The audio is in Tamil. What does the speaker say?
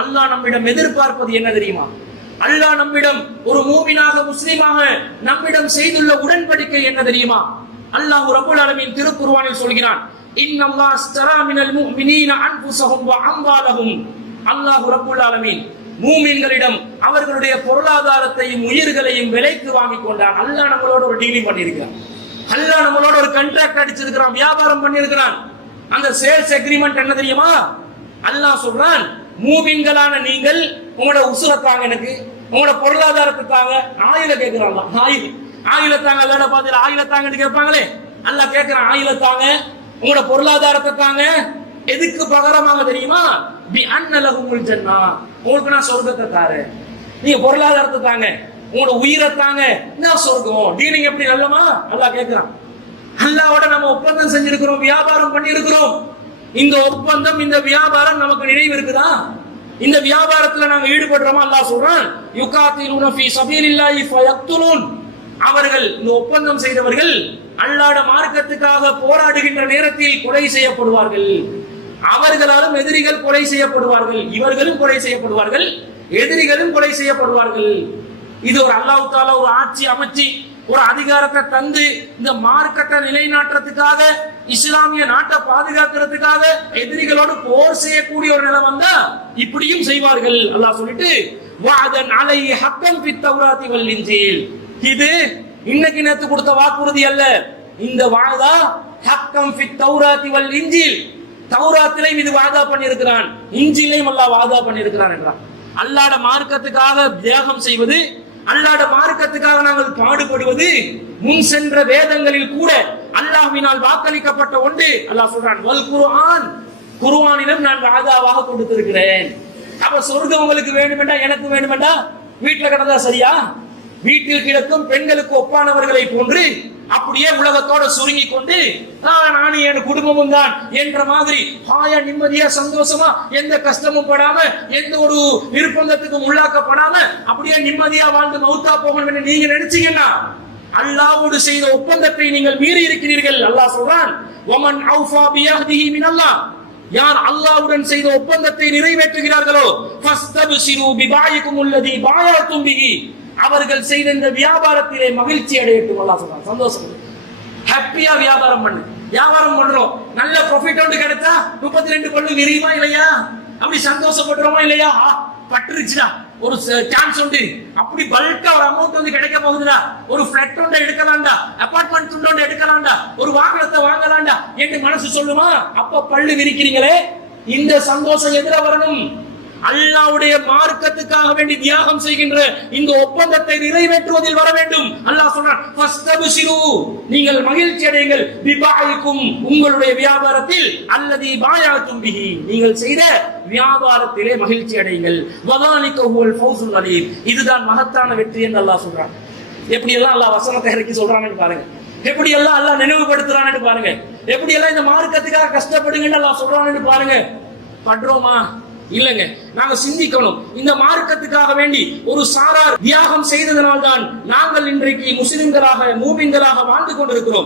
அல்லாஹ் நம்மிடம் எதிர்பார்ப்பது என்ன தெரியுமா? அல்லாஹ் நம்மிடம் ஒரு மூமினாக முஸ்லீமாக நம்மிடம் செய்துள்ள உடன்படிக்கை என்ன தெரியுமா? அல்லாஹ் ரப்பல் அலமின் திருக்குருவானில் சொல்கிறான் இன்னல்லாஹ் அஸ்தரா மினல் முஃமினீன அன்ஃபுஸஹும் வ அம்வாலஹும். அல்லாஹ் ரப்பல் அலமீன் மூமின்களிடம் அவர்களுடைய பொருளாதாரத்தையும் உயிர்களையும் விலைக்கு வாங்கி கொண்டான். அல்லாஹ் நம்மளோட ஒரு டீலிங் பண்ணியிருக்கிறான். அல்லாஹ் நம்மளோட ஒரு கண்ட்ராக்ட் அடிச்சிருக்கிறான் வியாபாரம் பண்ணியிருக்கிறான். அந்த சேல்ஸ் அக்ரிமெண்ட் என்ன தெரியுமா? அல்லாஹ் சொல்றான் மூவின்களான நீங்கள் உங்களோட உசுரத்தாங்க தாங்க எனக்கு உங்களோட பொருளாதாரத்தை தாங்க ஆயில கேட்கிறான் ஆயில் ஆயில தாங்க இல்லைன்னா பார்த்து ஆயில தாங்கன்னு கேட்பாங்களே? அல்ல கேட்கிறான் ஆயில தாங்க உங்களோட பொருளாதாரத்தை தாங்க எதுக்கு பகரமாக தெரியுமா? பி அன்னலகுமுல் ஜன்னா. உங்களுக்கு நான் சொர்க்கத்தை தாரு நீங்க பொருளாதாரத்தை தாங்க உங்களோட உயிரை தாங்க என்ன சொர்க்கம்? டீலிங் எப்படி நல்லமா? நல்லா கேட்கிறான். அல்லாவோட நம்ம ஒப்பந்தம் செஞ்சிருக்கிறோம் வியாபாரம் பண்ணி இருக்கிறோம் இந்த ஒப்பந்தம் இந்த வியாபாரம் நமக்கு நினைவு இருக்குதா இந்த வியாபாரத்துல நாங்க ஈடுபடுறோமா? அல்லாஹ் சொல்றான் யுகாத்திலுன ஃபீ சபீலில்லாஹி ஃபயக்துலூன். அவர்கள் இந்த ஒப்பந்தம் செய்தவர்கள் அல்லாட மார்க்கத்துக்காக போராடுகின்ற நேரத்தில் கொலை செய்யப்படுவார்கள். அவர்களாலும் எதிரிகள் கொலை செய்யப்படுவார்கள். இவர்களும் கொலை செய்யப்படுவார்கள். எதிரிகளும் கொலை செய்யப்படுவார்கள். இது ஒரு அல்லாஹ் தாலா ஒரு ஆட்சி அமைச்சு ஒரு அதிகாரத்தை தந்து இந்த மார்க்கத்தை நிலைநாட்டுறதுக்காக இஸ்லாமிய நாட்டை பாதுகாக்கிறதுக்காக எதிரிகளோடு போர் செய்யக்கூடிய ஒரு நிலை வந்தா இப்படியும் செய்வார்கள். அல்லாஹ் சொல்லிட்டு வாதன் அலை ஹக்கம் பித் தௌராத்தி வல் இது இன்னைக்கு நேத்து கொடுத்த வாக்குறுதி அல்ல. இந்த வாதா ஹக்கம் பித் தௌராத்தி வல் இஞ்சில் தௌராத்திலையும் இது வாதா பண்ணியிருக்கிறான். இஞ்சிலையும் அல்லாஹ் வாதா பண்ணியிருக்கிறான் என்றான். அல்லாட மார்க்கத்துக்காக தியாகம் செய்வது அல்லாட மார்க்கத்துக்காக நாங்கள் பாடுபடுவது முன் சென்ற வேதங்களில் கூட அல்லாஹ்வினால் வாக்களிக்கப்பட்ட ஒன்று. அல்லாஹ் சொல்றான் வல் குர்ஆன். குருவானிடம் நான் ராஜாவாக கொடுத்திருக்கிறேன். அப்ப சொர்க்கம் உங்களுக்கு வேண்டுமெண்டா எனக்கு வேண்டுமெண்டா வீட்டுல கிடந்தா சரியா? வீட்டில் கிடக்கும் பெண்களுக்கு ஒப்பானவர்களை போன்று அப்படியே உலகத்தோட சுருங்கி கொண்டு "ஆ, நானும் என் குடும்பமும் தான் என்ற மாதிரி ஹாயா நிம்மதியா சந்தோஷமா எந்த கஷ்டமும் படாம எந்த ஒரு நிர்பந்தத்துக்கும் உள்ளாக்கப்படாம அப்படியே நிம்மதியா வாழ்ந்து மௌத்தா போகணும் என்று நீங்க நினைச்சீங்கன்னா அல்லாவோடு செய்த ஒப்பந்தத்தை நீங்கள் மீறி இருக்கிறீர்கள். அல்லாஹ் சொல்றான் ஒமன் அவுஃபா பியஹ்திஹி மினல்லாஹ் யார் அல்லாஹ்வுடன் செய்த ஒப்பந்தத்தை நிறைவேற்றுகிறார்களோ ஃபஸ்தப்சிரு பிபாயிக்கும் உள்ளதி பாயாத்தும் பிஹி. அவர்கள் செய்த இந்த வியாபாரத்திலே மகிழ்ச்சி அடையட்டும் அல்லாஹ் சொல்றான். சந்தோஷம். ஹாப்பியா வியாபாரம் பண்ணு. வியாபாரம் பண்றோம். நல்ல ப்ராஃபிட் ஒன்று கிடைச்சா முப்பத்தி ரெண்டு பல்லு விரியுமா இல்லையா? அப்படி சந்தோஷப்படுறோமா இல்லையா? ஆ, பட்டுருச்சுடா. ஒரு சான்ஸ் உண்டு. அப்படி பல்கா ஒரு அமௌண்ட் வந்து கிடைக்க போகுதுடா. ஒரு பிளட் ஒன்று எடுக்கலாம்டா. அபார்ட்மெண்ட் ஒன்று எடுக்கலாம்டா. ஒரு வாகனத்தை வாங்கலாம்டா. என்று மனசு சொல்லுமா? அப்ப பல்லு விரிக்கிறீங்களே. இந்த சந்தோஷம் எதிர வரணும். அல்லாவுடைய மார்க்கத்துக்காக வேண்டி தியாகம் செய்கின்ற இந்த ஒப்பந்தத்தை நிறைவேற்றுவதில் வர வேண்டும். அல்லாஹ் சொல்றான் நீங்கள் மகிழ்ச்சி அடையுங்கள். விபாய்க்கும் உங்களுடைய வியாபாரத்தில் அல்லது பாயா தும்பிகி நீங்கள் செய்த வியாபாரத்திலே மகிழ்ச்சி அடையுங்கள். வதானிக்க உங்கள் ஃபௌசுல் அலீம். இதுதான் மகத்தான வெற்றி என்று அல்லாஹ் சொல்றான். எப்படி எல்லாம் அல்லாஹ் வசனத்தை இறக்கி சொல்றான்னு பாருங்க. எப்படி எல்லாம் அல்லாஹ் நினைவுபடுத்துறான்னு பாருங்க. எப்படி எல்லாம் இந்த மார்க்கத்துக்காக கஷ்டப்படுங்கன்னு அல்லாஹ் சொல்றான்னு பாருங்க. பண்றோமா இல்லைங்க நாங்க சிந்திக்கணும். இந்த மார்க்கத்துக்காக வேண்டி ஒரு சாரார் தியாகம் செய்ததனால்தான் நாங்கள் இன்றைக்கு முஸ்லிம்களாக மூமின்களாக வாழ்ந்து கொண்டிருக்கிறோம்.